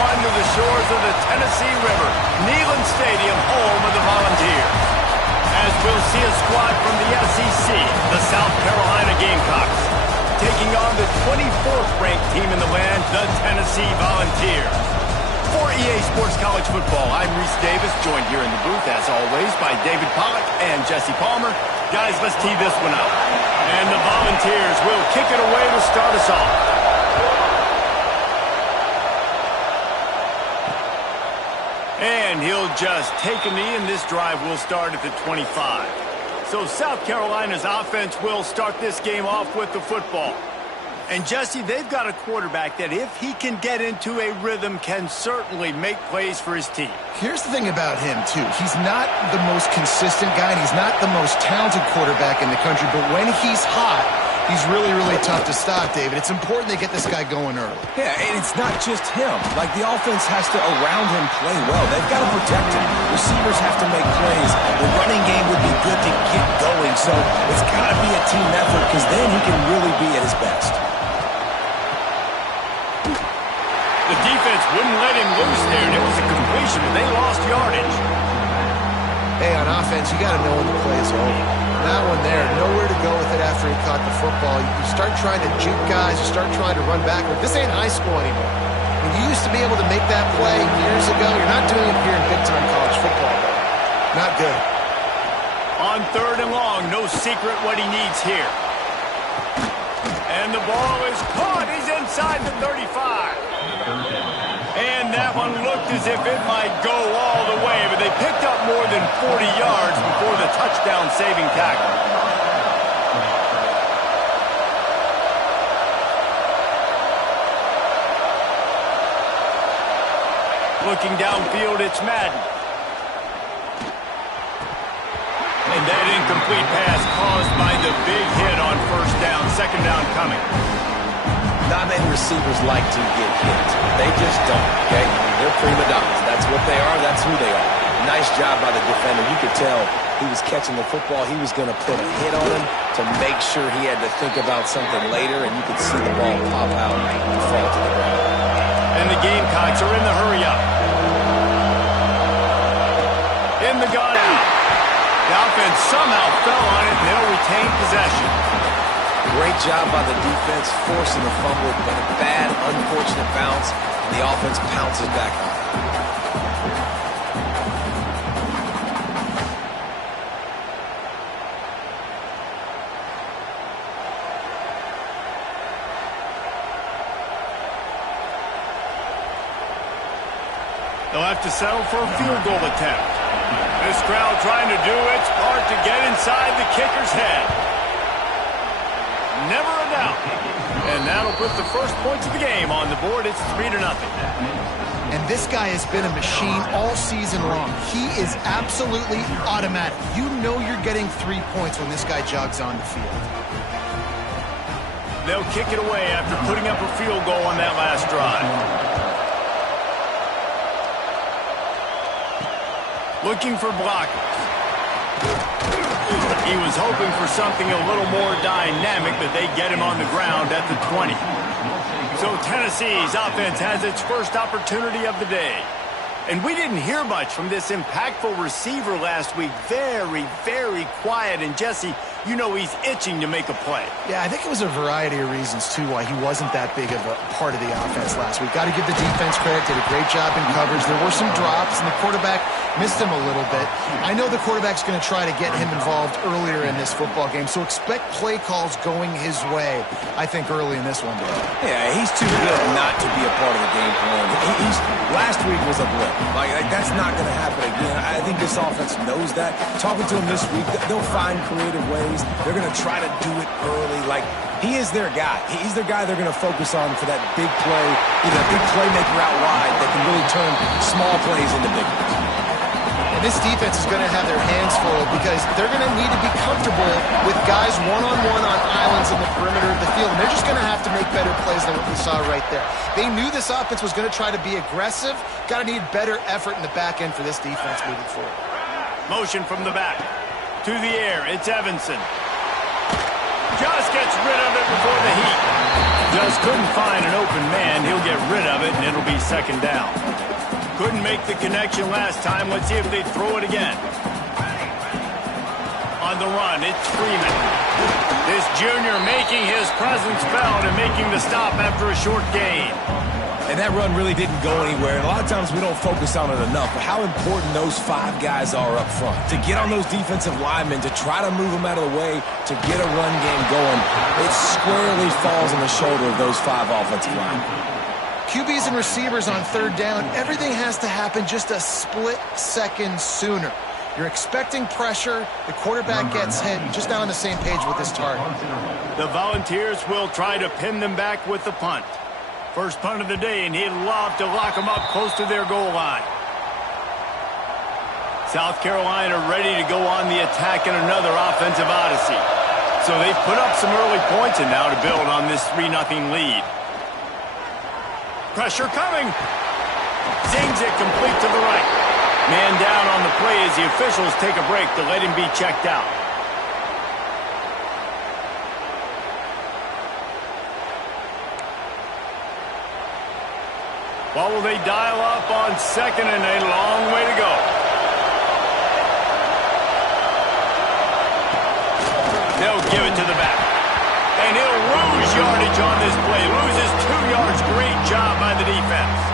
one to the shores of the Tennessee River, Neyland Stadium, home of the Volunteers. As we'll see a squad from the SEC, the South Carolina Gamecocks, taking on the 24th ranked team in the land, the Tennessee Volunteers. For EA Sports College Football, I'm Reese Davis, joined here in the booth, as always, by David Pollack and Jesse Palmer. Guys, let's tee this one up. And the Volunteers will kick it away to start us off. And he'll just take a knee, and this drive will start at the 25. So South Carolina's offense will start this game off with the football. And Jesse, they've got a quarterback that if he can get into a rhythm can certainly make plays for his team. Here's the thing about him, too. He's not the most consistent guy, and he's not the most talented quarterback in the country, but when he's hot, he's really, really tough to stop, David. It's important they get this guy going early. Yeah, and it's not just him. Like, the offense has to, around him, play well. They've got to protect him. Receivers have to make plays. The running game would be good to get going, so it's got to be a team effort because then he can really be at his best. The defense wouldn't let him loose there, and it was a completion, but they lost yardage. Hey, on offense, you got to know when the play is over. That one there, nowhere to go with it after he caught the football. You start trying to juke guys, you start trying to run backward. This ain't high school anymore. When you used to be able to make that play years ago, you're not doing it here in big-time college football, though. Not good. On 3rd and long, no secret what he needs here. And the ball is caught. He's inside the 35. And that one looked as if it might go all the way, but they picked up more than 40 yards before the touchdown-saving tackle. Looking downfield, it's Madden. And that incomplete pass caused by the big hit on 1st down, 2nd down coming. Not many receivers like to get hit. They just don't, okay? They're prima donnas. That's what they are. That's who they are. Nice job by the defender. You could tell he was catching the football. He was going to put a hit on him to make sure he had to think about something later, and you could see the ball pop out and fall to the ground. And the Gamecocks are in the hurry-up. In the gun out. The offense somehow fell on it, and they'll retain possession. Great job by the defense, forcing the fumble, but a bad, unfortunate bounce, and the offense pounces back on it. They'll have to settle for a field goal attempt. This crowd trying to do its part to get inside the kicker's head. Never a doubt. And that'll put the first points of the game on the board. It's 3-0. And this guy has been a machine all season long. He is absolutely automatic. You know you're getting 3 points when this guy jogs on the field. They'll kick it away after putting up a field goal on that last drive. Looking for blockers. He was hoping for something a little more dynamic, but they get him on the ground at the 20. So Tennessee's offense has its first opportunity of the day. And we didn't hear much from this impactful receiver last week. Very, very quiet. And Jesse, you know he's itching to make a play. Yeah, I think it was a variety of reasons, too, why he wasn't that big of a part of the offense last week. Got to give the defense credit. Did a great job in coverage. There were some drops, and the quarterback missed him a little bit. I know the quarterback's going to try to get him involved earlier in this football game, so expect play calls going his way, I think, early in this one. Yeah, he's too good not to be a part of the game plan. Last week was a blip. Like that's not going to happen again. I think this offense knows that. Talking to him this week, they'll find creative ways. They're going to try to do it early. Like, he is their guy. He's their guy they're going to focus on for that big play, big playmaker out wide that can really turn small plays into big ones. And this defense is going to have their hands full because they're going to need to be comfortable with guys one-on-one on islands in the perimeter of the field. And they're just going to have to make better plays than what we saw right there. They knew this offense was going to try to be aggressive. Got to need better effort in the back end for this defense moving forward. Motion from the back. To the air, it's Evanson. Just gets rid of it before the heat. Just couldn't find an open man. He'll get rid of it, and it'll be second down. Couldn't make the connection last time. Let's see if they throw it again. On the run, it's Freeman. This junior making his presence felt and making the stop after a short gain. And that run really didn't go anywhere. And a lot of times we don't focus on it enough, but how important those 5 guys are up front. To get on those defensive linemen, to try to move them out of the way, to get a run game going, it squarely falls on the shoulder of those 5 offensive linemen. QBs and receivers on third down, everything has to happen just a split second sooner. You're expecting pressure. The quarterback gets hit. Just not on the same page with this target. The Volunteers will try to pin them back with the punt. First punt of the day, and he'd love to lock them up close to their goal line. South Carolina ready to go on the attack in another offensive odyssey. So they've put up some early points and now to build on this 3-0 lead. Pressure coming. Zings it complete to the right. Man down on the play as the officials take a break to let him be checked out. What will they dial up on second and a long way to go? They'll give it to the back. And he'll lose yardage on this play. Loses 2 yards. Great job by the defense.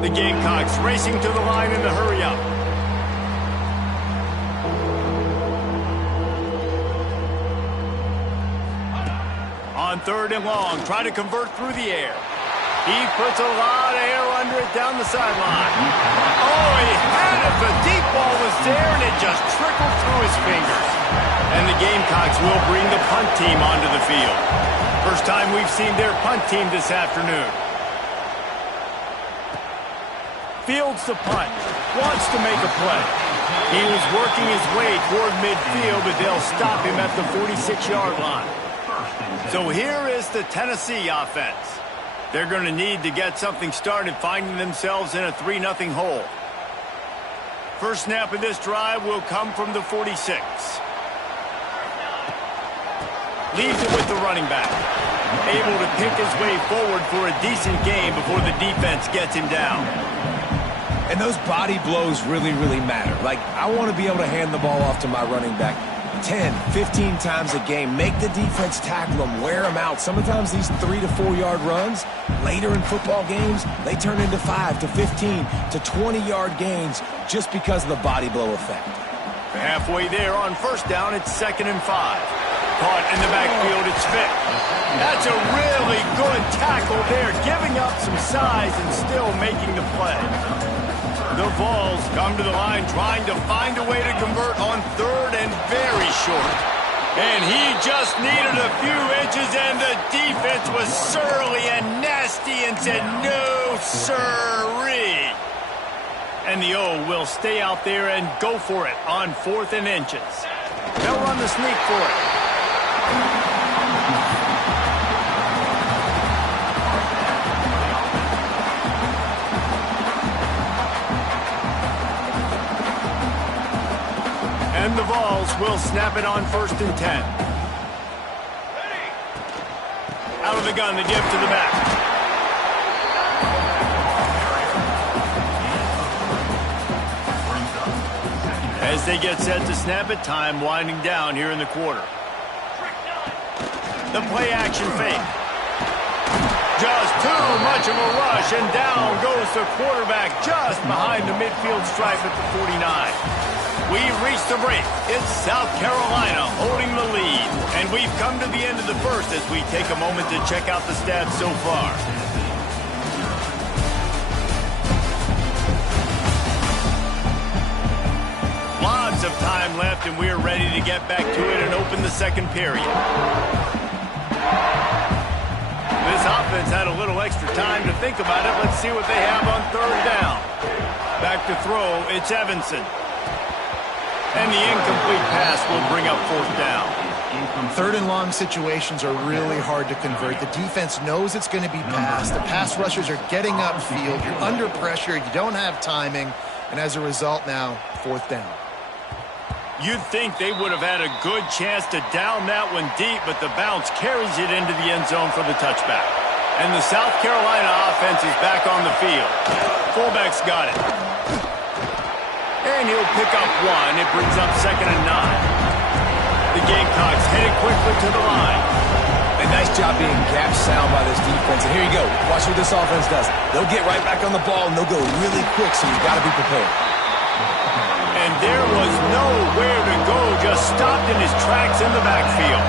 The Gamecocks racing to the line in the hurry-up. On 3rd and long, try to convert through the air. He puts a lot of air under it down the sideline. Oh, he had it. The deep ball was there, and it just trickled through his fingers. And the Gamecocks will bring the punt team onto the field. First time we've seen their punt team this afternoon. Fields the punt. Wants to make a play. He was working his way toward midfield, but they'll stop him at the 46-yard line. So here is the Tennessee offense. They're going to need to get something started, finding themselves in a 3-0 hole. First snap of this drive will come from the 46. Leaves it with the running back. Able to pick his way forward for a decent gain before the defense gets him down. And those body blows really, really matter. Like, I want to be able to hand the ball off to my running back 10, 15 times a game. Make the defense tackle them, wear them out. Sometimes these 3 to 4 yard runs, later in football games, they turn into 5 to 15 to 20-yard gains just because of the body blow effect. Halfway there on first down, it's 2nd and 5. Caught in the backfield, it's Vick. That's a really good tackle there, giving up some size and still making the play. The Vols come to the line trying to find a way to convert on 3rd and very short. And he just needed a few inches, and the defense was surly and nasty and said, no, sirree. And the O will stay out there and go for it on 4th and inches. They'll run the sneak for it. And the Vols will snap it on 1st and 10. Out of the gun, the give to the back. As they get set to snap it, time winding down here in the quarter. The play action fake. Just too much of a rush, and down goes the quarterback just behind the midfield stripe at the 49. We've reached the break. It's South Carolina holding the lead. And we've come to the end of the first as we take a moment to check out the stats so far. Lots of time left, and we're ready to get back to it and open the second period. This offense had a little extra time to think about it. Let's see what they have on 3rd down. Back to throw, it's Evanson. And the incomplete pass will bring up 4th down. 3rd and long situations are really hard to convert. The defense knows it's going to be passed. The pass rushers are getting upfield. You're under pressure. You don't have timing. And as a result now, 4th down. You'd think they would have had a good chance to down that one deep, but the bounce carries it into the end zone for the touchback. And the South Carolina offense is back on the field. Fullback's got it. And he'll pick up 1. It brings up 2nd and 9. The Gamecocks headed quickly to the line. A nice job being gap sound by this defense. And here you go. Watch what this offense does. They'll get right back on the ball, and they'll go really quick, so you've got to be prepared. And there was nowhere to go, just stopped in his tracks in the backfield.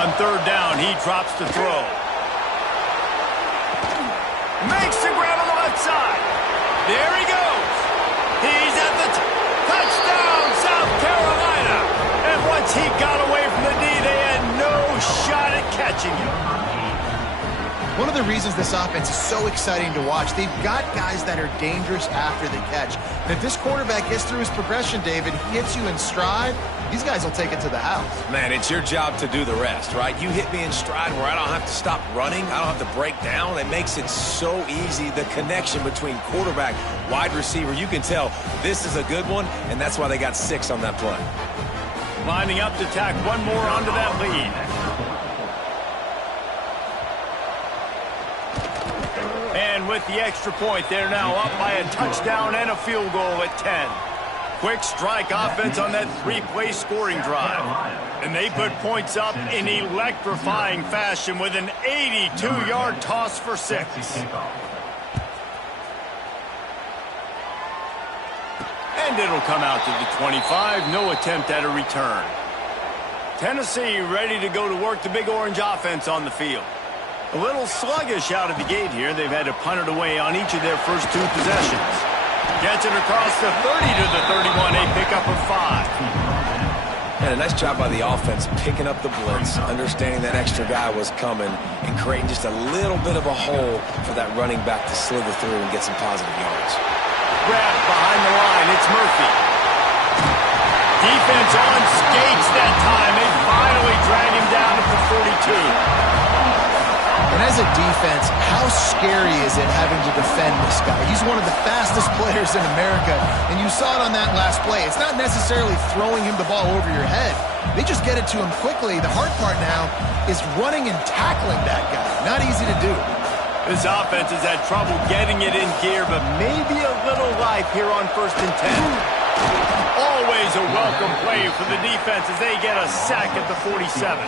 On 3rd down, he drops to throw. Makes the grab on the left side. There he goes. He's at the touchdown, South Carolina. And once he got away from the D, they had no shot at catching him. One of the reasons this offense is so exciting to watch, they've got guys that are dangerous after the catch. And if this quarterback gets through his progression, David, he hits you in stride, these guys will take it to the house. Man, it's your job to do the rest, right? You hit me in stride where I don't have to stop running. I don't have to break down. It makes it so easy. The connection between quarterback, wide receiver, you can tell this is a good one, and that's why they got 6 on that play. Lining up to tack one more onto that lead. And with the extra point, they're now up by a touchdown and a field goal at 10. Quick strike offense on that three-play scoring drive. And they put points up in electrifying fashion with an 82-yard toss for 6. And it'll come out to the 25. No attempt at a return. Tennessee ready to go to work the Big Orange offense on the field. A little sluggish out of the gate here. They've had to punt it away on each of their first 2 possessions. Gets it across the 30 to the 31. A pickup of 5. And a nice job by the offense picking up the blitz, understanding that extra guy was coming, and creating just a little bit of a hole for that running back to slither through and get some positive yards. Grabbed behind the line. It's Murphy. Defense on skates that time. They finally drag him down to the 42. And as a defense, how scary is it having to defend this guy? He's one of the fastest players in America, and you saw it on that last play. It's not necessarily throwing him the ball over your head. They just get it to him quickly. The hard part now is running and tackling that guy. Not easy to do. This offense has had trouble getting it in gear, but maybe a little life here on 1st and 10. Always a welcome play for the defense as they get a sack at the 47.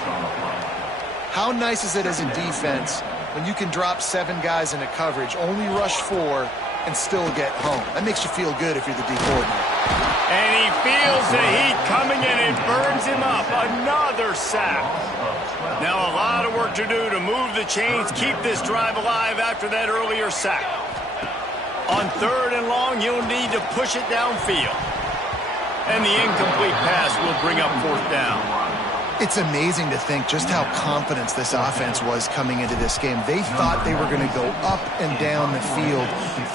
How nice is it as a defense when you can drop 7 guys into coverage, only rush 4, and still get home? That makes you feel good if you're the D coordinator. And he feels the heat coming in and burns him up. Another sack. Now a lot of work to do to move the chains, keep this drive alive after that earlier sack. On 3rd and long, you'll need to push it downfield. And the incomplete pass will bring up 4th down. It's amazing to think just how confident this offense was coming into this game. They thought they were going to go up and down the field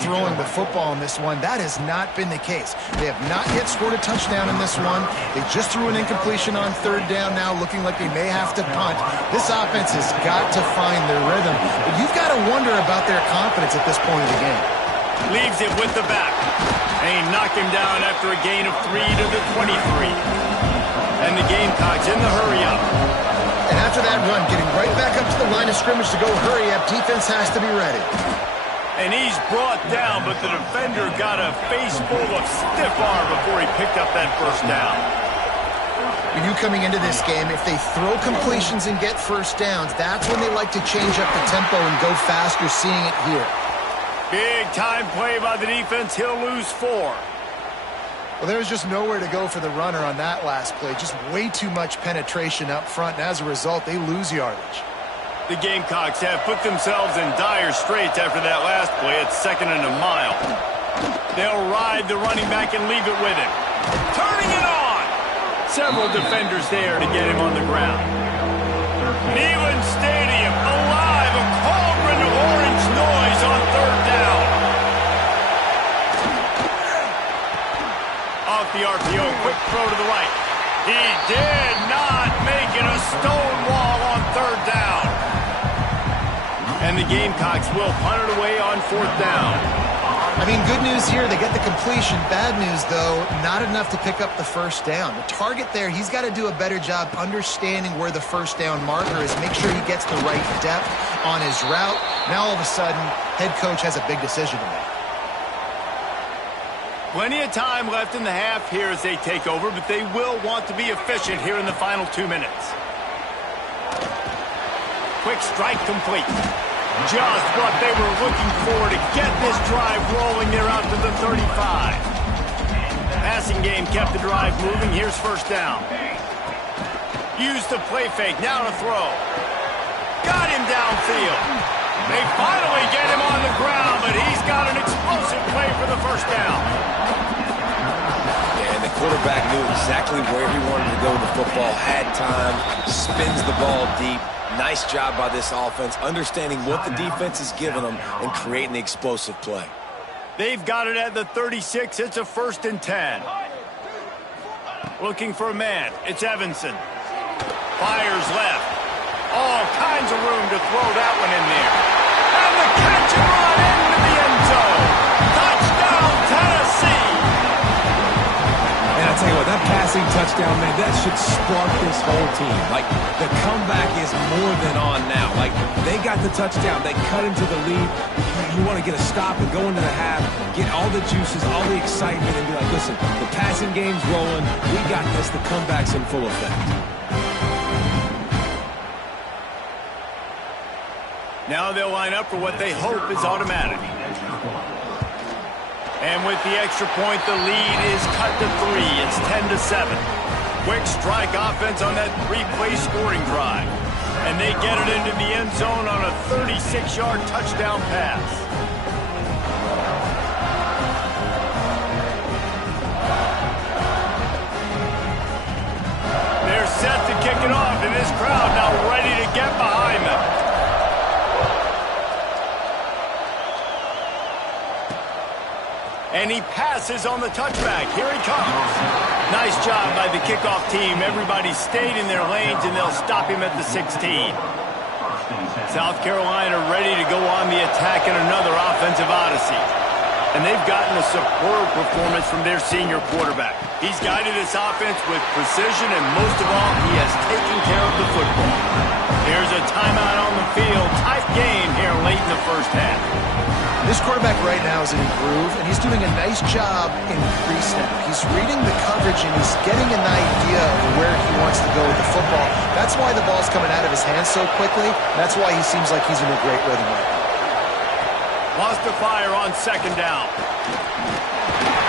throwing the football in this one. That has not been the case. They have not yet scored a touchdown in this one. They just threw an incompletion on 3rd down now, looking like they may have to punt. This offense has got to find their rhythm. But you've got to wonder about their confidence at this point of the game. Leaves it with the back. And he knocked him down after a gain of 3 to the 23. And the Gamecocks in the hurry-up. And after that run, getting right back up to the line of scrimmage to go hurry-up, defense has to be ready. And he's brought down, but the defender got a face full of stiff arm before he picked up that 1st down. When you coming into this game, if they throw completions and get 1st downs, that's when they like to change up the tempo and go fast. You're seeing it here. Big-time play by the defense. He'll lose 4. Well, there was just nowhere to go for the runner on that last play. Just way too much penetration up front, and as a result, they lose yardage. The Gamecocks have put themselves in dire straits after that last play. It's 2nd and a mile. They'll ride the running back and leave it with him. Turning it on! Several defenders there to get him on the ground. Neyland Stadium alive, a cauldron of orange noise on 3rd down. Off the RPO, quick throw to the right. He did not make it, a stone wall on 3rd down. And the Gamecocks will punt it away on 4th down. I mean, good news here, they get the completion. Bad news, though, not enough to pick up the 1st down. The target there, he's got to do a better job understanding where the 1st down marker is, make sure he gets the right depth on his route. Now, all of a sudden, head coach has a big decision to make. Plenty of time left in the half here as they take over, but they will want to be efficient here in the final 2 minutes. Quick strike complete. Just what they were looking for to get this drive rolling. They're out to the 35. Passing game kept the drive moving. Here's 1st down. Use the play fake. Now to throw. Got him downfield. They finally get him on the ground, but he's got an explosive play for the 1st down. Yeah, and the quarterback knew exactly where he wanted to go with the football, had time, spins the ball deep. Nice job by this offense, understanding what the defense is giving them and creating the explosive play. They've got it at the 36. It's a 1st and 10. Looking for a man. It's Evanson. Fires left. All kinds of room to throw that one in there. And the catch and run into the end zone. Touchdown, Tennessee. And I'll tell you what, That passing touchdown, man, that should spark this whole team. Like, the comeback is more than on now. Like, they got the touchdown. They cut into the lead. You want to get a stop and go into the half, get all the juices, all the excitement, and be like, listen, the passing game's rolling. We got this. The comeback's in full effect. Now they'll line up for what they hope is automatic. And with the extra point, the lead is cut to 3. It's 10-7. Quick strike offense on that 3-play scoring drive. And they get it into the end zone on a 36-yard touchdown pass. They're set to kick it off, and this crowd now ready to get behind them. And he passes on the touchback. Here he comes. Nice job by the kickoff team. Everybody stayed in their lanes, and they'll stop him at the 16. South Carolina ready to go on the attack in another offensive odyssey. And they've gotten a superb performance from their senior quarterback. He's guided this offense with precision, and most of all, he has taken care of the football. Here's a timeout on the field. Tight game here late in the first half. This quarterback right now is in a groove, and he's doing a nice job in pre-snap. He's reading the coverage, and he's getting an idea of where he wants to go with the football. That's why the ball's coming out of his hands so quickly. That's why he seems like he's in a great rhythm right now. Lost to fire on second down.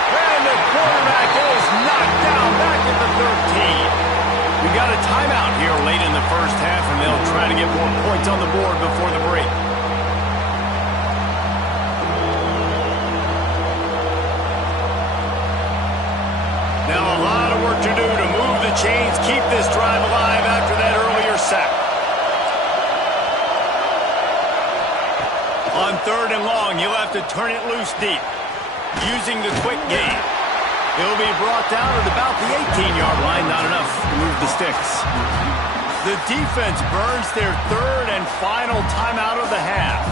And the quarterback is knocked down back at the 13. We got a timeout here late in the first half, and they'll try to get more points on the board before the break. Now a lot of work to do to move the chains, keep this drive alive after that earlier sack. On third and long, you'll have to turn it loose deep, using the quick game. He'll be brought down at about the 18-yard line, not enough to move the sticks. The defense burns their third and final timeout of the half.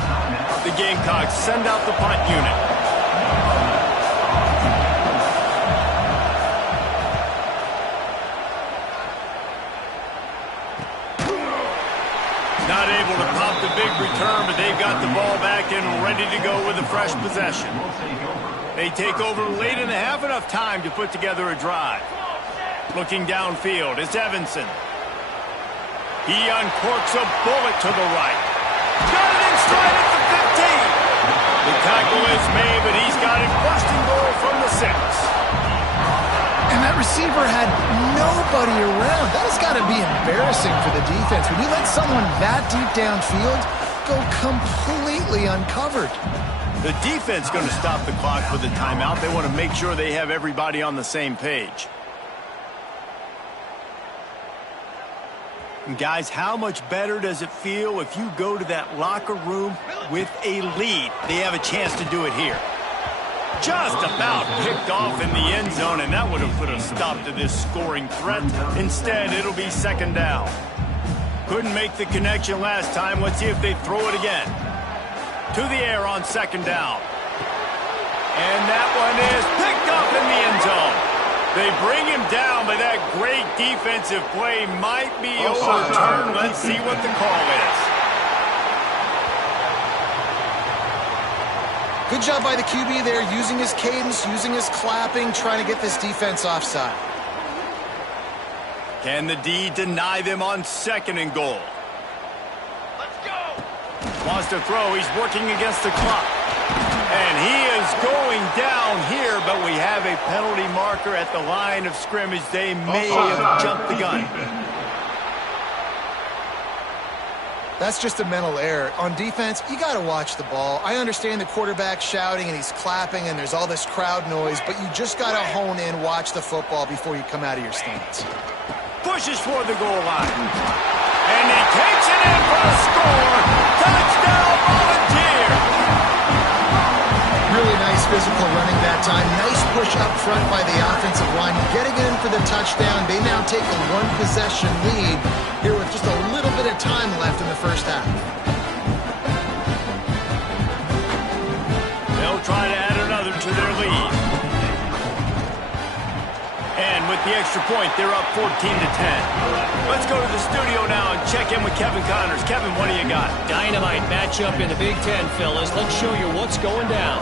The Gamecocks send out the punt unit. Not able to pop the big return, but they've got the ball back and ready to go with a fresh possession. They take over late in the half, enough time to put together a drive. Looking downfield, it's Evanson. He uncorks a bullet to the right. Got it in stride at the 15. The tackle is made, but he's got it first and goal from the 6. And that receiver had nobody around. That has got to be embarrassing for the defense. When you let someone that deep downfield go completely uncovered. The defense going to stop the clock for the timeout. They want to make sure they have everybody on the same page. And guys, how much better does it feel if you go to that locker room with a lead? They have a chance to do it here. Just about picked off in the end zone, and that would have put a stop to this scoring threat. Instead, it'll be second down. Couldn't make the connection last time. Let's see if they throw it again. To the air on second down. And that one is picked up in the end zone. They bring him down, but that great defensive play might be overturned. Let's see what the call is. Good job by the QB there, using his cadence, using his clapping, trying to get this defense offside. Can the D deny them on second and goal? Let's go. Wants to throw. He's working against the clock. And he is going down here, but we have a penalty marker at the line of scrimmage. They may have jumped the gun. That's just a mental error. On defense, you got to watch the ball. I understand the quarterback shouting and he's clapping and there's all this crowd noise, but you just got to hone in, watch the football before you come out of your stance. Pushes toward the goal line. And he takes it in for a score. Touchdown, Volunteer. Really nice physical running that time. Nice push up front by the offensive line. Getting in for the touchdown. They now take a one-possession lead here with just a little bit of time left in the first half. They'll try to add another to their lead. And with the extra point. They're up 14 to 10. Let's go to the studio now and check in with Kevin Connors. Kevin, what do you got? Dynamite matchup in the Big Ten, fellas. Let's show you what's going down.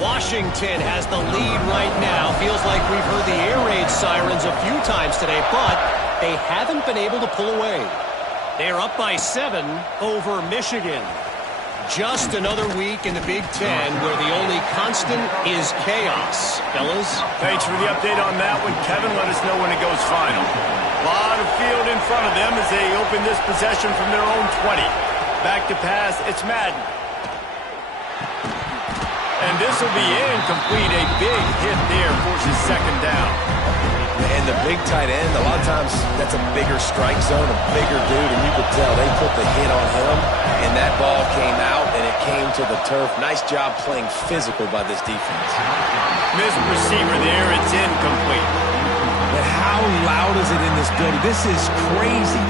Washington has the lead right now. Feels like we've heard the air raid sirens a few times today, but they haven't been able to pull away. They're up by 7 over Michigan. Just another week in the Big Ten where the only constant is chaos. Fellas? Thanks for the update on that one, Kevin. Let us know when it goes final. A lot of field in front of them as they open this possession from their own 20. Back to pass, it's Madden. And this will be incomplete. A big hit there forces second down. And the big tight end, a lot of times that's a bigger strike zone, a bigger dude, and you could tell they put the hit on him, and that ball came out, and it came to the turf. Nice job playing physical by this defense. Missed receiver there. It's incomplete. But how loud is it in this building? This is crazy.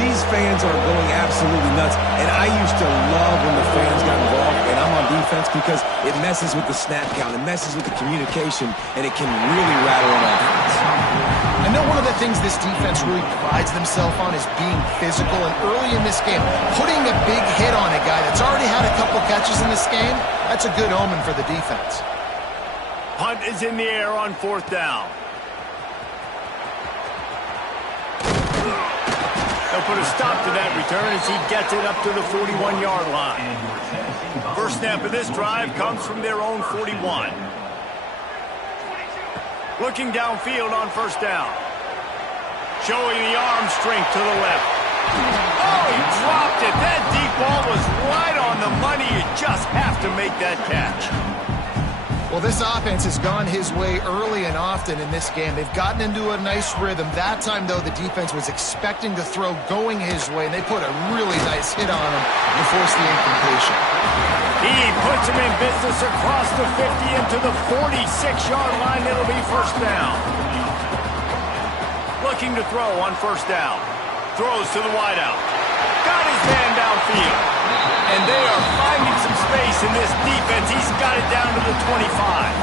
These fans are going absolutely nuts, and I used to love when the fans got involved, and I'm on defense because it messes with the snap count, it messes with the communication, and it can really rattle an offense. I know one of the things this defense really prides themselves on is being physical, and early in this game, putting a big hit on a guy that's already had a couple catches in this game, that's a good omen for the defense. Punt is in the air on 4th down. They'll put a stop to that return as he gets it up to the 41-yard line. First snap of this drive comes from their own 41. Looking downfield on 1st down. Showing the arm strength to the left. Oh, he dropped it. That deep ball was right on the money. You just have to make that catch. Well, this offense has gone his way early and often in this game. They've gotten into a nice rhythm. That time, though, the defense was expecting to throw going his way, and they put a really nice hit on him to force the incompletion. He puts him in business across the 50 into the 46-yard line. It'll be 1st down. Looking to throw on 1st down. Throws to the wideout. Got his man downfield. And they are finding some space in this defense. He's got it down to the 25.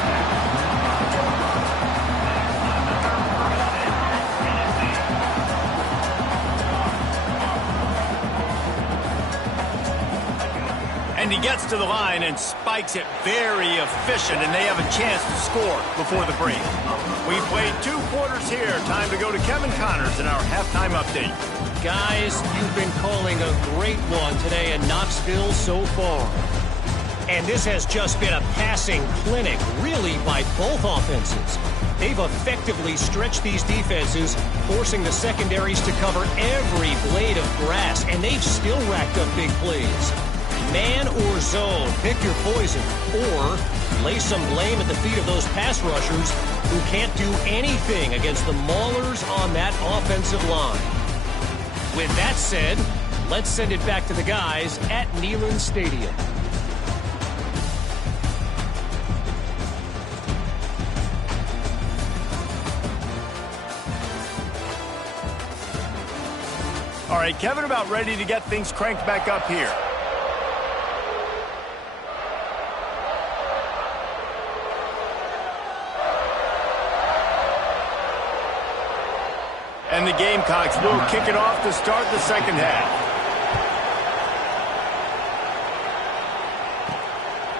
And he gets to the line and spikes it very efficient, and they have a chance to score before the break. We played 2 quarters here. Time to go to Kevin Connors in our halftime update. Guys, you've been calling a great one today in Knoxville so far. And this has just been a passing clinic, really, by both offenses. They've effectively stretched these defenses, forcing the secondaries to cover every blade of grass, and they've still racked up big plays. Man or zone, pick your poison, or lay some blame at the feet of those pass rushers who can't do anything against the maulers on that offensive line. With that said, let's send it back to the guys at Neyland Stadium. All right, Kevin, about ready to get things cranked back up here. And the Gamecocks will kick it off to start the second half.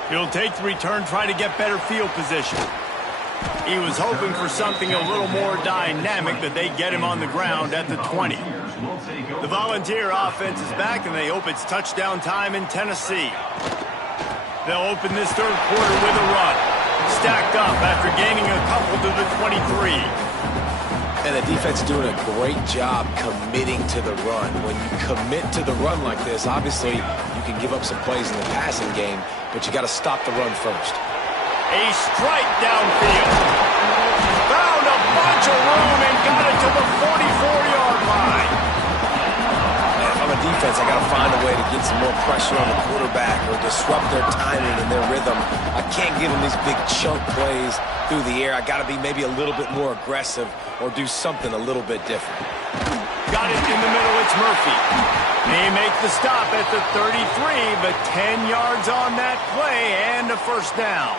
He'll take the return, try to get better field position. He was hoping for something a little more dynamic, that they get him on the ground at the 20. The Volunteer offense is back, and they hope it's touchdown time in Tennessee. They'll open this 3rd quarter with a run. Stacked up after gaining a couple to the 23. And the defense is doing a great job committing to the run. When you commit to the run like this, obviously you can give up some plays in the passing game, but you got to stop the run first. A strike downfield. Found a bunch of room and got it to the 44-yard line. And if I'm a defense, I got to find a way to get some more pressure on the quarterback or disrupt their timing and their rhythm. I can't give them these big chunk plays through the air. I got to be maybe a little bit more aggressive or do something a little bit different. Got it in the middle. It's Murphy. They make the stop at the 33, but 10 yards on that play and a 1st down.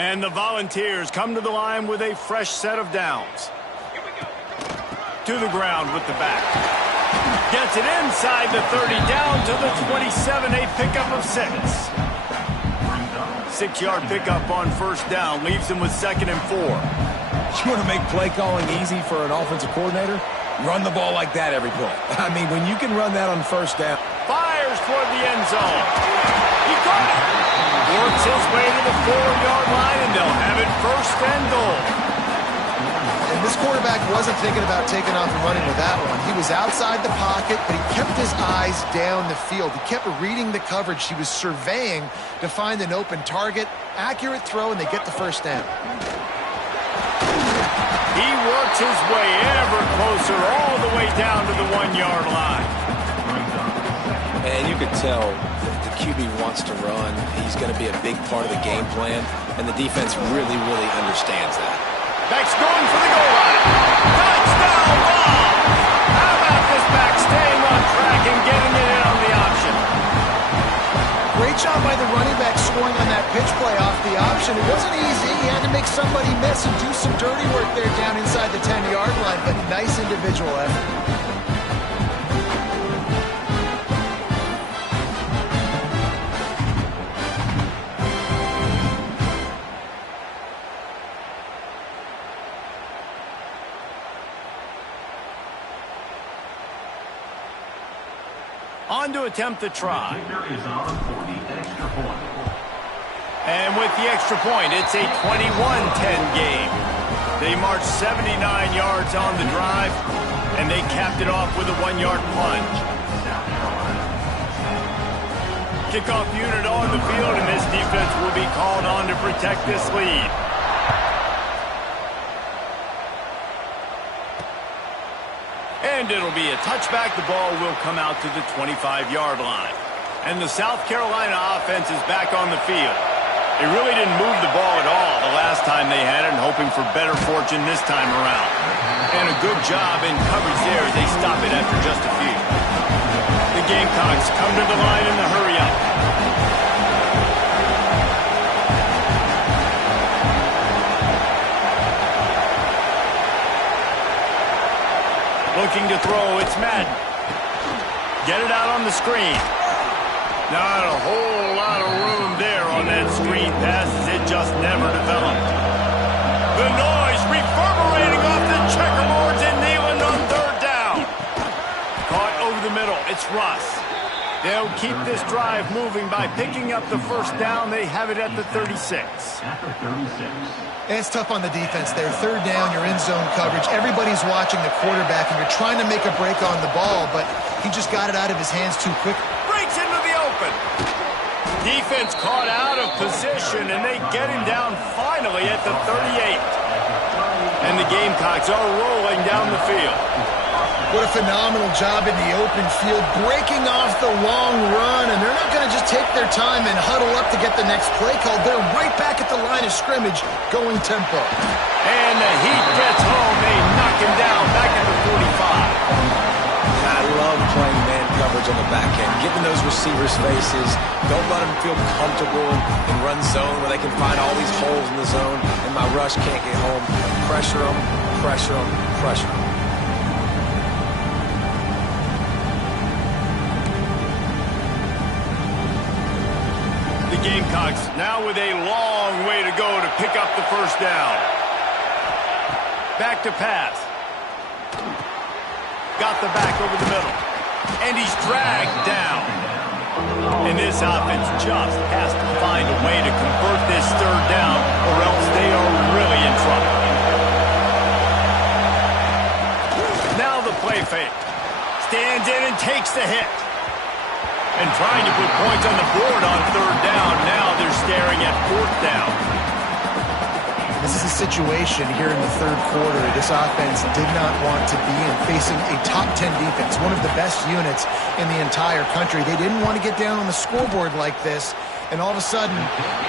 And the Volunteers come to the line with a fresh set of downs. To the ground with the back. Gets it inside the 30, down to the 27, a pickup of 6. 6-yard pickup on first down, leaves him with 2nd and 4. You want to make play calling easy for an offensive coordinator? Run the ball like that every play. I mean, when you can run that on first down. Fires toward the end zone. He caught it. Works his way to the 4-yard line, and they'll have it 1st and goal. And this quarterback wasn't thinking about taking off and running with that one. He was outside the pocket, but he kept his eyes down the field. He kept reading the coverage. He was surveying to find an open target. Accurate throw, and they get the 1st down. He works his way ever closer all the way down to the 1-yard line. And you could tell the QB wants to run. He's going to be a big part of the game plan, and the defense really, really understands that. Back's going for the goal line. Touchdown, Rob! How about this back staying on track and getting it in on the option? Great job by the running back scoring on that pitch play off the option. It wasn't easy. He had to make somebody miss and do some dirty work there down inside the 10-yard line, but nice individual effort. On to attempt the try. And with the extra point, it's a 21-10 game. They marched 79 yards on the drive, and they capped it off with a 1-yard plunge. Kickoff unit on the field, and this defense will be called on to protect this lead. And it'll be a touchback. The ball will come out to the 25-yard line. And the South Carolina offense is back on the field. They really didn't move the ball at all the last time they had it, and hoping for better fortune this time around. And a good job in coverage there as they stop it after just a few. The Gamecocks come to the line in the hurry-up. Looking to throw, it's Madden. Get it out on the screen. Not a whole lot of room there on that screen pass, as it just never developed. The noise reverberating off the checkerboards, and Neyland on 3rd down. Caught over the middle, it's Russ. They'll keep this drive moving by picking up the 1st down. They have it at the 36. And it's tough on the defense there. 3rd down, you're in zone coverage. Everybody's watching the quarterback, and you're trying to make a break on the ball, but he just got it out of his hands too quick. Breaks into the open. Defense caught out of position, and they get him down finally at the 38. And the Gamecocks are rolling down the field. What a phenomenal job in the open field, breaking off the long run, and they're not going to just take their time and huddle up to get the next play called. They're right back at the line of scrimmage, going tempo. And the Heat gets home. They knock him down back at the 45. I love playing man coverage on the back end, giving those receivers faces. Don't let them feel comfortable in run zone where they can find all these holes in the zone, and my rush can't get home. Pressure them, pressure them, pressure them. The Gamecocks now with a long way to go to pick up the 1st down. Back to pass. Got the back over the middle. And he's dragged down. And this offense just has to find a way to convert this 3rd down, or else they are really in trouble. Now the play fake. Stands in and takes the hit. And trying to put points on the board on 3rd down. Now they're staring at 4th down. This is a situation here in the 3rd quarter this offense did not want to be in, facing a top 10 defense, one of the best units in the entire country. They didn't want to get down on the scoreboard like this and all of a sudden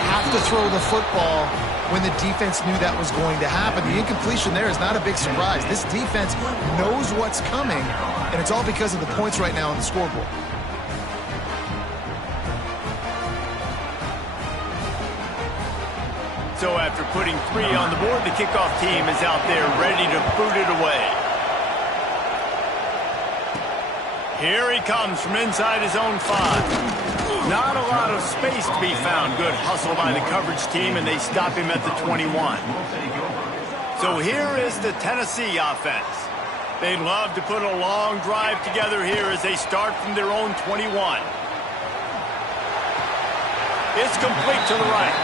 have to throw the football when the defense knew that was going to happen. The incompletion there is not a big surprise. This defense knows what's coming, and it's all because of the points right now on the scoreboard. So after putting 3 on the board, the kickoff team is out there ready to boot it away. Here he comes from inside his own 5. Not a lot of space to be found. Good hustle by the coverage team, and they stop him at the 21. So here is the Tennessee offense. They'd love to put a long drive together here as they start from their own 21. It's complete to the right.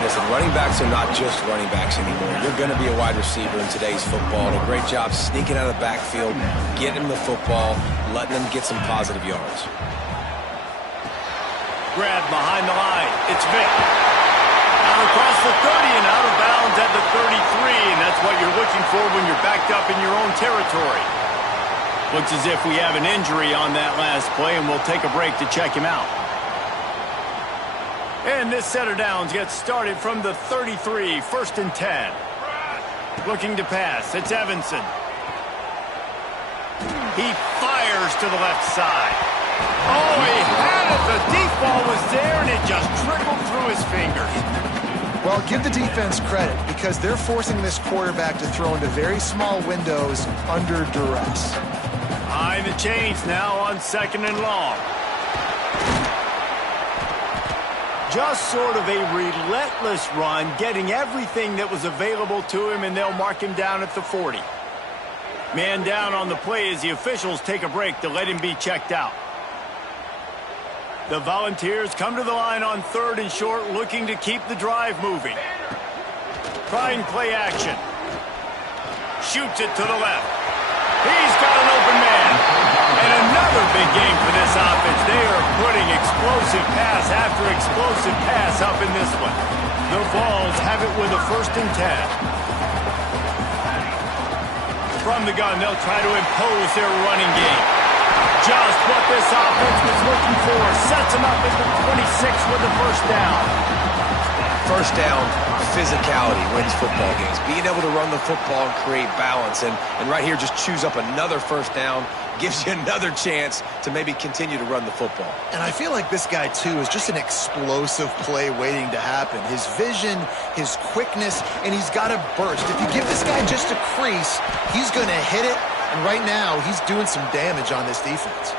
Listen, running backs are not just running backs anymore. You're going to be a wide receiver in today's football. And a great job sneaking out of the backfield, getting them the football, letting them get some positive yards. Grab behind the line. It's Vick. Out across the 30 and out of bounds at the 33, and that's what you're looking for when you're backed up in your own territory. Looks as if we have an injury on that last play, and we'll take a break to check him out. And this set of downs gets started from the 33, 1st and 10. Looking to pass. It's Evanson. He fires to the left side. Oh, he had it. The deep ball was there, and it just trickled through his fingers. Well, give the defense credit because they're forcing this quarterback to throw into very small windows under duress. Behind the chains now on 2nd and long. Just sort of a relentless run, getting everything that was available to him, and they'll mark him down at the 40. Man down on the play as the officials take a break to let him be checked out. The Volunteers come to the line on 3rd and short, looking to keep the drive moving. Trying play action. Shoots it to the left. He's got an open man. And another big game for this offense. They are putting explosive pass after explosive pass up in this one. The Vols have it with a 1st and 10. From the gun, they'll try to impose their running game. Just what this offense was looking for. Sets them up at the 26 with the 1st down. First down, physicality wins football games. Being able to run the football and create balance. And right here, just choose up another 1st down. Gives you another chance to maybe continue to run the football. And I feel like this guy, too, is just an explosive play waiting to happen. His vision, his quickness, and he's got a burst. If you give this guy just a crease, he's going to hit it. And right now, he's doing some damage on this defense.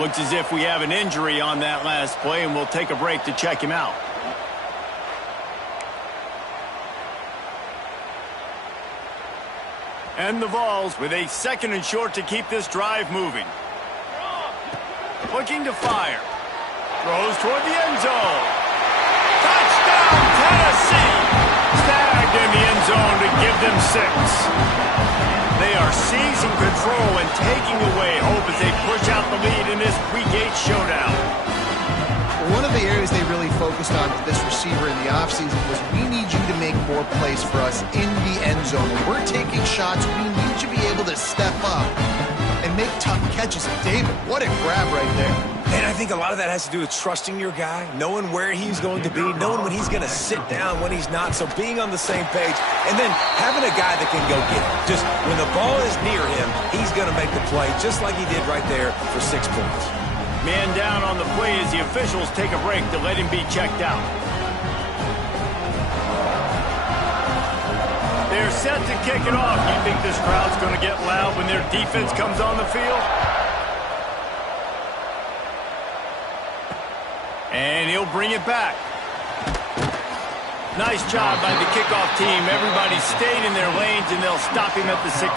Looks as if we have an injury on that last play, and we'll take a break to check him out. And the Vols with a 2nd and short to keep this drive moving. Looking to fire. Throws toward the end zone. Touchdown, Tennessee! Snagged in the end zone to give them 6. They are seizing control and taking away hope as they push out the lead in this Week 8 showdown. One of the areas they really focused on with this receiver in the offseason was we need you to make more plays for us in the end zone. When we're taking shots, we need you to be able to step up and make tough catches. David, what a grab right there. And I think a lot of that has to do with trusting your guy, knowing where he's going to be, knowing when he's going to sit down, when he's not. So being on the same page, and then having a guy that can go get it. Just when the ball is near him, he's going to make the play, just like he did right there for 6 points. Man down on the play as the officials take a break to let him be checked out. They're set to kick it off. You think this crowd's going to get loud when their defense comes on the field? And he'll bring it back. Nice job by the kickoff team. Everybody stayed in their lanes, and they'll stop him at the 16.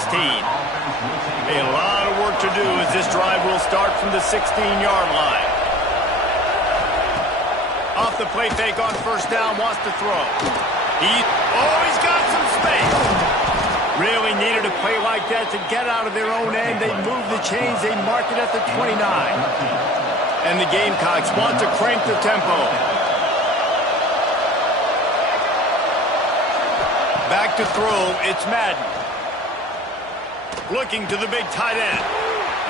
A lot of work to do as this drive will start from the 16-yard line. Off the play fake on 1st down, wants to throw. He's got some space. Really needed a play like that to get out of their own end. They move the chains. They mark it at the 29. And the Gamecocks want to crank the tempo. Back to throw, it's Madden. Looking to the big tight end.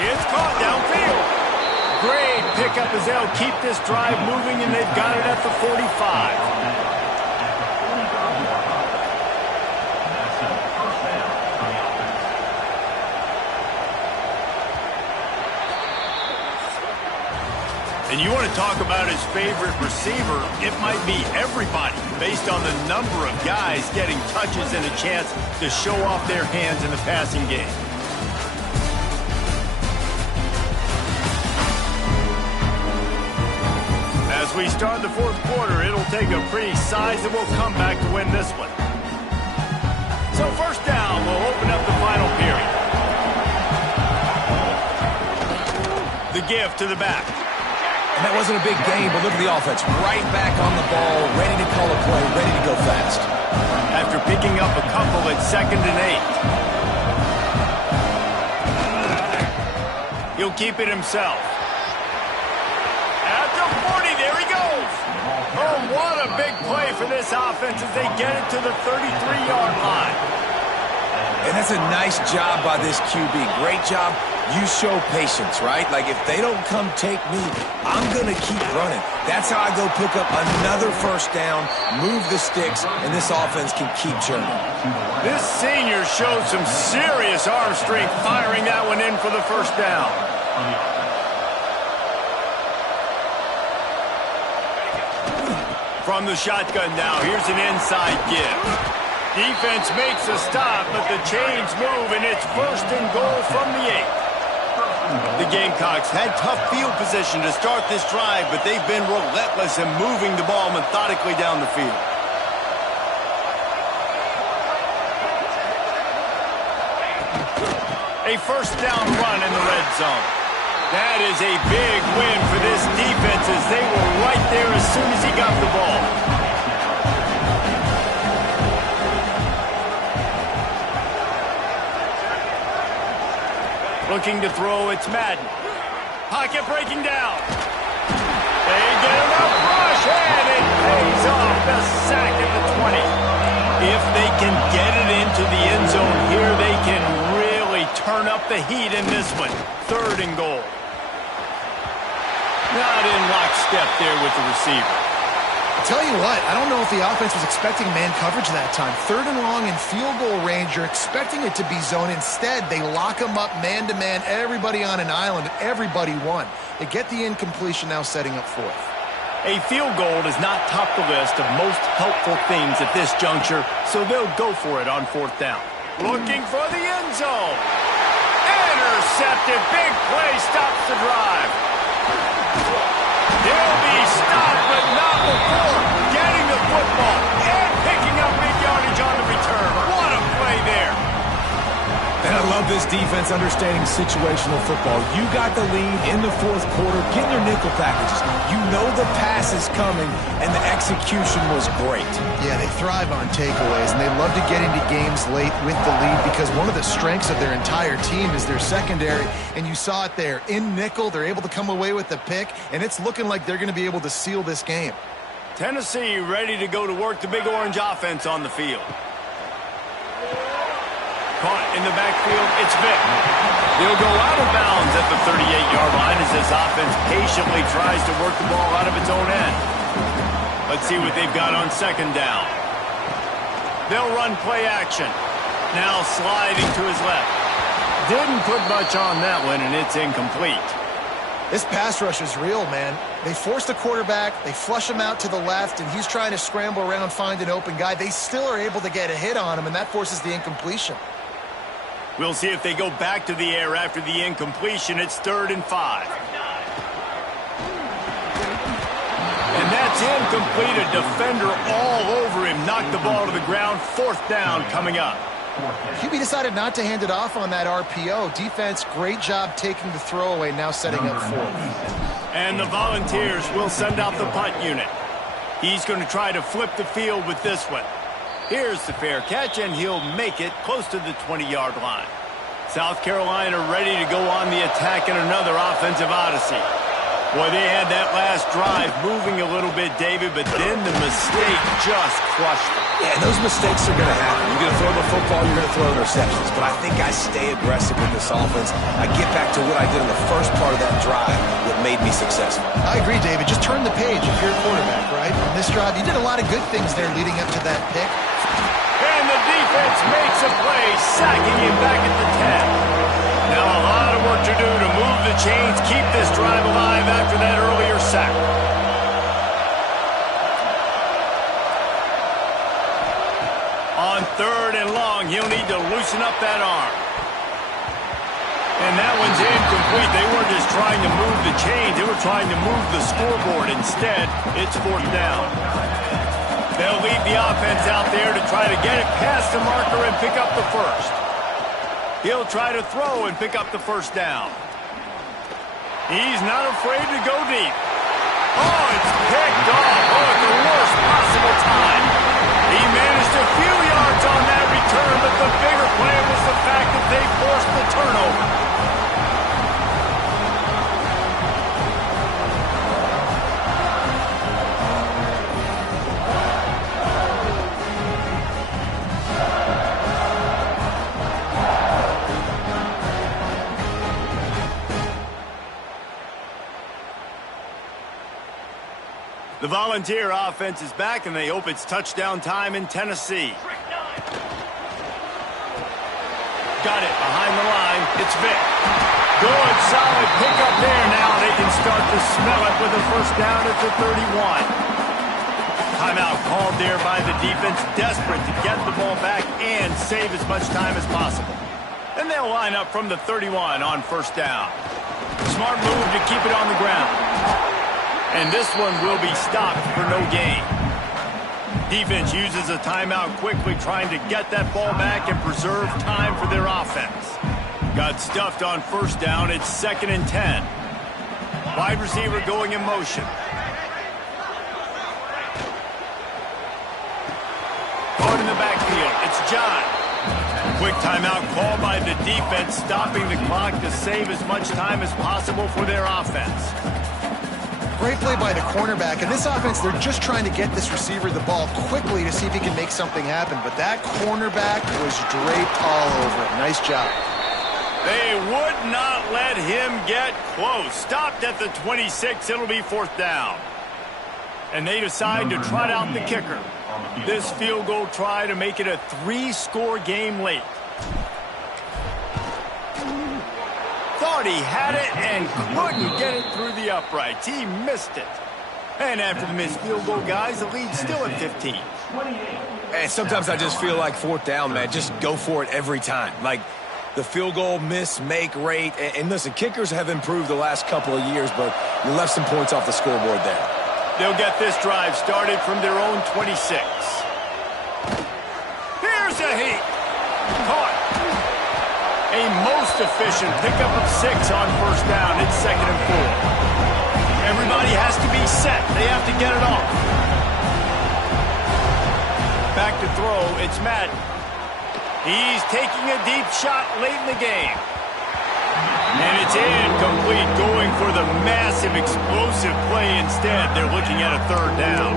It's caught downfield. Great pickup as they'll keep this drive moving, and they've got it at the 45. They And you want to talk about his favorite receiver, it might be everybody, based on the number of guys getting touches and a chance to show off their hands in the passing game. As we start the fourth quarter, it'll take a pretty sizable comeback to win this one. So first down, we'll open up the final period. The give to the back. And that wasn't a big game, but look at the offense. Right back on the ball, ready to call a play, ready to go fast. After picking up a couple at 2nd and 8. He'll keep it himself. At the 40, there he goes. Oh, what a big play for this offense as they get it to the 33-yard line. And that's a nice job by this QB. Great job. You show patience, right? Like, if they don't come take me, I'm going to keep running. That's how I go pick up another first down, move the sticks, and this offense can keep churning. This senior showed some serious arm strength firing that one in for the first down. From the shotgun now, here's an inside give. Defense makes a stop, but the chains move, and it's 1st and goal from the 8. The Gamecocks had tough field position to start this drive, but they've been relentless in moving the ball methodically down the field. A first down run in the red zone. That is a big win for this defense as they were right there as soon as he got the ball. Looking to throw, it's Madden. Pocket breaking down. They get enough rush, and it pays off the sack at the 20. If they can get it into the end zone here, they can really turn up the heat in this one. 3rd and goal. Not in lockstep there with the receiver. Tell you what, I don't know if the offense was expecting man coverage that time. 3rd and long in field goal range, you're expecting it to be zone. Instead, they lock them up man-to-man, everybody on an island, everybody won. They get the incompletion now setting up 4th. A field goal does not top the list of most helpful things at this juncture, so they'll go for it on 4th down. Looking for the end zone. Intercepted, big play, stops the drive. They'll be stopped, but not before getting the football and picking up big yardage on the return. What a play there. And I love this defense understanding situational football. You got the lead in the 4th quarter. Get your nickel packages. You know the pass is coming, and the execution was great. Yeah, they thrive on takeaways, and they love to get into games late with the lead because one of the strengths of their entire team is their secondary, and you saw it there. In nickel, they're able to come away with the pick, and it's looking like they're going to be able to seal this game. Tennessee ready to go to work the Big Orange offense on the field. Caught in the backfield, it's Vick. He'll go out of bounds at the 38-yard line as this offense patiently tries to work the ball out of its own end. Let's see what they've got on 2nd down. They'll run play action. Now sliding to his left. Didn't put much on that one, and it's incomplete. This pass rush is real, man. They force the quarterback, they flush him out to the left, and he's trying to scramble around, find an open guy. They still are able to get a hit on him, and that forces the incompletion. We'll see if they go back to the air after the incompletion. It's 3rd and 5. And that's incomplete. A defender all over him. Knocked the ball to the ground. 4th down coming up. QB decided not to hand it off on that RPO. Defense, great job taking the throwaway, now setting up 4th. And the Volunteers will send out the punt unit. He's going to try to flip the field with this one. Here's the fair catch, and he'll make it close to the 20-yard line. South Carolina ready to go on the attack in another offensive odyssey. Boy, they had that last drive moving a little bit, David, but then the mistake just crushed them. Yeah, and those mistakes are going to happen. You're going to throw the football, you're going to throw interceptions. But I think I stay aggressive with this offense. I get back to what I did in the first part of that drive, what made me successful. I agree, David. Just turn the page if you're a quarterback, right? On this drive, you did a lot of good things there leading up to that pick. And the defense makes a play, sacking him back at the 10. Now a lot of work to do to move the chains keep this drive alive after that earlier sack. On 3rd and long, he'll need to loosen up that arm. And that one's incomplete. They weren't just trying to move the chains. They were trying to move the scoreboard. Instead, it's 4th down. They'll leave the offense out there to try to get it past the marker and pick up the first. He'll try to throw and pick up the 1st down. He's not afraid to go deep. Oh, it's picked off. Oh, at the worst possible time. He managed a few yards on that return, but the bigger play was the fact that they forced the turnover. The Volunteer offense is back, and they hope it's touchdown time in Tennessee. Got it behind the line. It's Vick. Good, solid pickup there. Now they can start to smell it with a 1st down at the 31. Timeout called there by the defense, desperate to get the ball back and save as much time as possible. And they'll line up from the 31 on 1st down. Smart move to keep it on the ground. And this one will be stopped for no gain. Defense uses a timeout quickly, trying to get that ball back and preserve time for their offense. Got stuffed on 1st down. It's 2nd and 10. Wide receiver going in motion. Caught in the backfield. It's John. Quick timeout called by the defense, stopping the clock to save as much time as possible for their offense. Great play by the cornerback. And this offense, they're just trying to get this receiver the ball quickly to see if he can make something happen. But that cornerback was draped all over it. Nice job. They would not let him get close. Stopped at the 26. It'll be 4th down. And they decide to trot out the kicker. This field goal try to make it a 3-score game late. Thought he had it and couldn't get it through the uprights. He missed it. And after the missed field goal, guys, the lead's still at 15. And sometimes I just feel like 4th down, man. Just go for it every time. Like the field goal miss, make rate. And listen, kickers have improved the last couple of years, but you left some points off the scoreboard there. They'll get this drive started from their own 26. Here's a heat. Caught. A most efficient pickup of 6 on 1st down. It's 2nd and 4. Everybody has to be set. They have to get it off. Back to throw. It's Madden. He's taking a deep shot late in the game. And it's incomplete, going for the massive explosive play instead. They're looking at a 3rd down.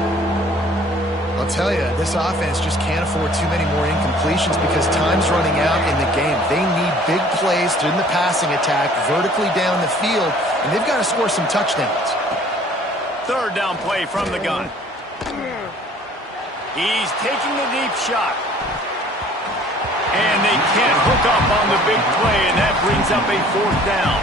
I'll tell you, this offense just can't afford too many more incompletions because time's running out in the game. They need big plays in the passing attack, vertically down the field, and they've got to score some touchdowns. 3rd down play from the gun. He's taking a deep shot. And they can't hook up on the big play, and that brings up a 4th down.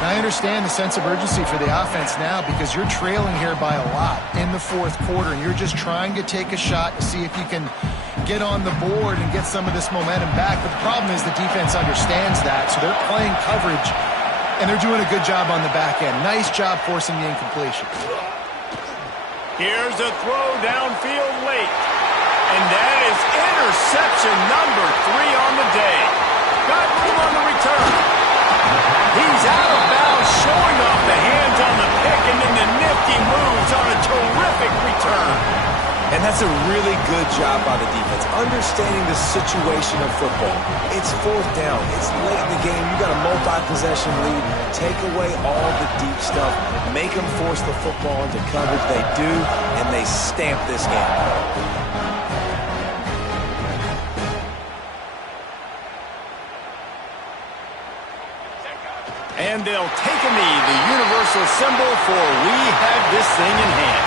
I understand the sense of urgency for the offense now because you're trailing here by a lot in the 4th quarter, and you're just trying to take a shot to see if you can get on the board and get some of this momentum back. But the problem is the defense understands that, so they're playing coverage, and they're doing a good job on the back end. Nice job forcing the incompletion. Here's a throw downfield late, and that is interception number 3 on the day. Got room on the return. He's out of bounds, showing off the hands on the pick, and then the nifty moves on a terrific return. And that's a really good job by the defense, understanding the situation of football. It's 4th down. It's late in the game. You got a multi-possession lead. Take away all the deep stuff. Make them force the football into coverage. They do, and they stamp this game. And they'll take a knee, the universal symbol for we have this thing in hand.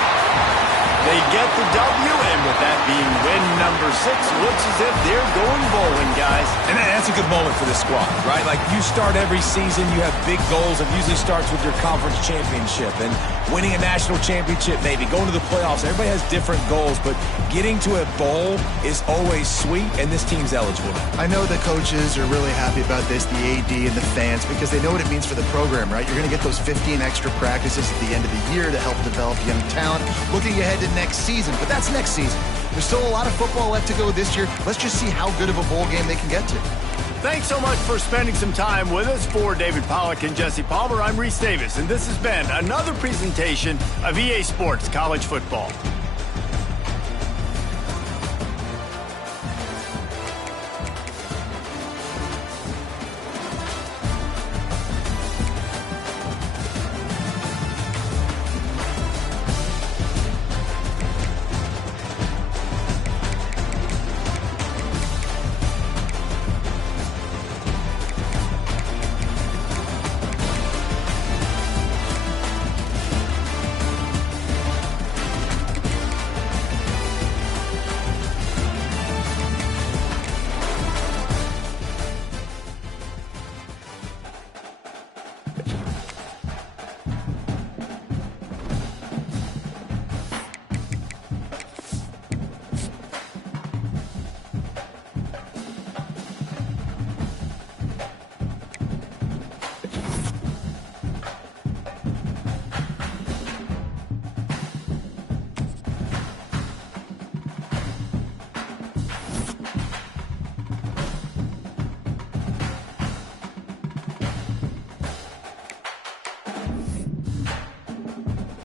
They get the W, and with that being win number 6, looks as if they're going bowling, guys. And that's a good moment for this squad, right? Like, you start every season, you have big goals. It usually starts with your conference championship and winning a national championship, maybe going to the playoffs. Everybody has different goals, but getting to a bowl is always sweet, and this team's eligible now. I know the coaches are really happy about this, the AD and the fans, because they know what it means for the program, right? You're going to get those 15 extra practices at the end of the year to help develop young talent. Looking ahead to next season, but that's next season. There's still a lot of football left to go this year. Let's just see how good of a bowl game they can get to. Thanks so much for spending some time with us. For David Pollack and Jesse Palmer, I'm Reese Davis, and this has been another presentation of EA Sports College Football.